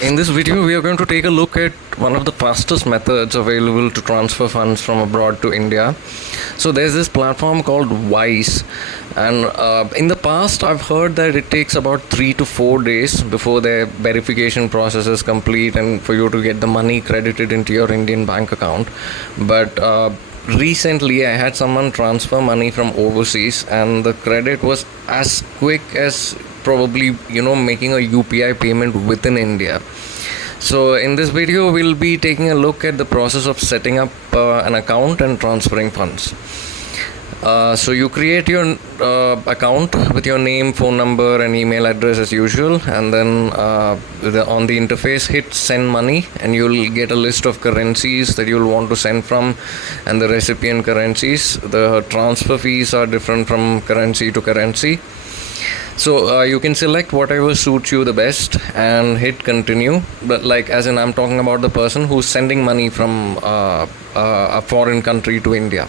In this video, we are going to take a look at one of the fastest methods available to transfer funds from abroad to India. So there's this platform called Wise, and in the past I've heard that it takes about 3 to 4 days before the verification process is complete and for you to get the money credited into your Indian bank account. But recently I had someone transfer money from overseas, and the credit was as quick as probably making a UPI payment within India. So in this video we'll be taking a look at the process of setting up an account and transferring funds. So you create your account with your name, phone number and email address as usual, and then on the interface hit send money, and you'll get a list of currencies that you'll want to send from and the recipient currencies. The transfer fees are different from currency to currency. So you can select whatever suits you the best and hit continue. But as in, I'm talking about the person who's sending money from a foreign country to India.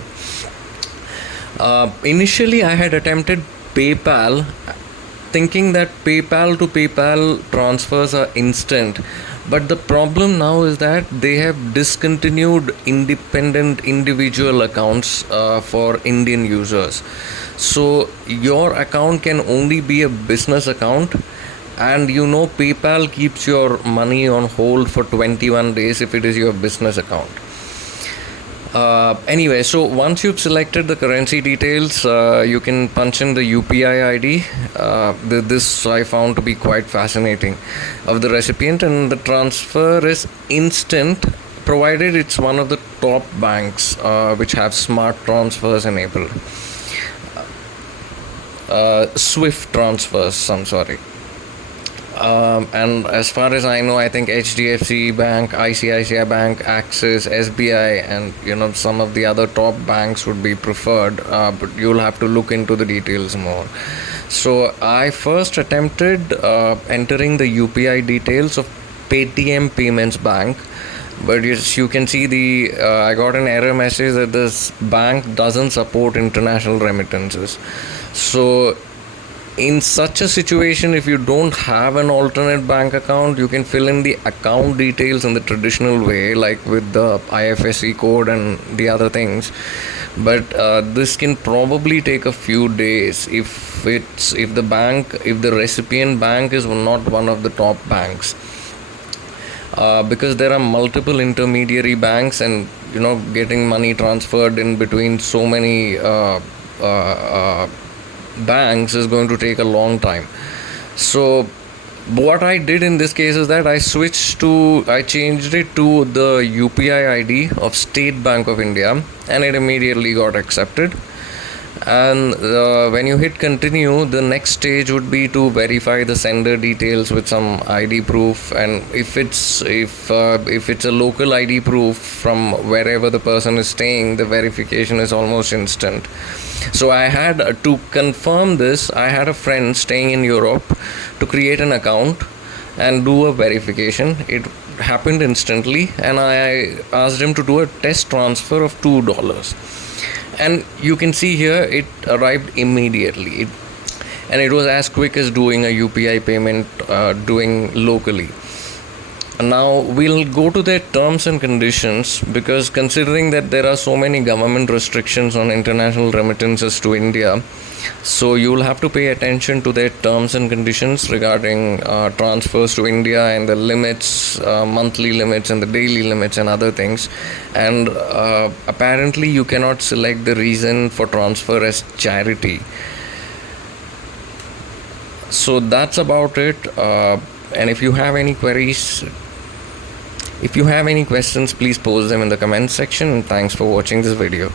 Initially I had attempted PayPal, thinking that PayPal to PayPal transfers are instant. But the problem now is that they have discontinued independent individual accounts for Indian users. So your account can only be a business account, and PayPal keeps your money on hold for 21 days if it is your business account. Anyway, so once you've selected the currency details, you can punch in the UPI ID. This I found to be quite fascinating, of the recipient, and the transfer is instant provided it's one of the top banks which have smart transfers enabled. Swift transfers, I'm sorry. And as far as I know, I think HDFC Bank, ICICI Bank, Axis, SBI, and some of the other top banks would be preferred, but you'll have to look into the details more. So I first attempted entering the UPI details of Paytm Payments Bank, but you can see I got an error message that this bank doesn't support international remittances. So in such a situation, if you don't have an alternate bank account, you can fill in the account details in the traditional way, like with the IFSC code and the other things. But this can probably take a few days if the recipient bank is not one of the top banks. Because there are multiple intermediary banks, and getting money transferred in between so many banks is going to take a long time. So what I did in this case is that I changed it to the UPI ID of State Bank of India, and it immediately got accepted. And when you hit continue, the next stage would be to verify the sender details with some ID proof, and if it's a local ID proof from wherever the person is staying, the verification is almost instant. So I had to confirm this. I had a friend staying in Europe to create an account and do a verification. It happened instantly, and I asked him to do a test transfer of $2. And you can see here it arrived immediately, and it was as quick as doing a UPI payment doing locally. Now we'll go to their terms and conditions, because considering that there are so many government restrictions on international remittances to India, so you'll have to pay attention to their terms and conditions regarding transfers to India, and the limits, monthly limits and the daily limits and other things. And apparently you cannot select the reason for transfer as charity. So that's about it. And if you have any questions, please post them in the comments section, and thanks for watching this video.